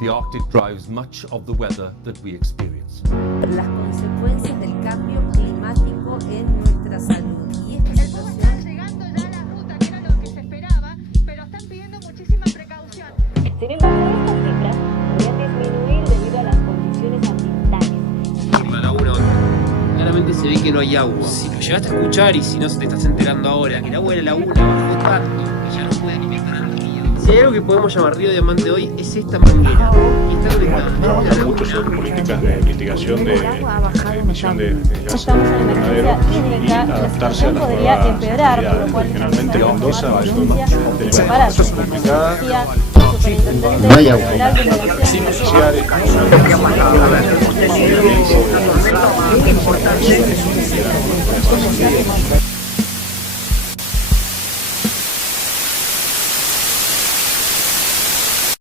The Arctic drives much of the weather that we experience. Las consecuencias del cambio climático en nuestra salud. Y esta El fuego está situación llegando ya a la ruta, que era lo que se esperaba, pero están pidiendo muchísima precaución. Sin embargo, estas cifras podrían disminuir debido a las condiciones ambientales. Por la laguna claramente se ve que no hay agua. Si lo llegaste a escuchar y si no se te estás enterando ahora, que el agua de la laguna bajó tanto que ya no puede alimentar al río. Si hay algo que podemos llamar río diamante hoy es esta manguera. Y está conectada. Trabajar mucho sobre políticas de mitigación de emisión de gases Estamos en emergencia y hídrica, la adaptarse a situación las podría nuevas empeorar, por lo realidades. cual Regionalmente Mendoza es una tenemos de las más complicadas. Superintendente No hay agua. General de Migración. Sin asociar Importante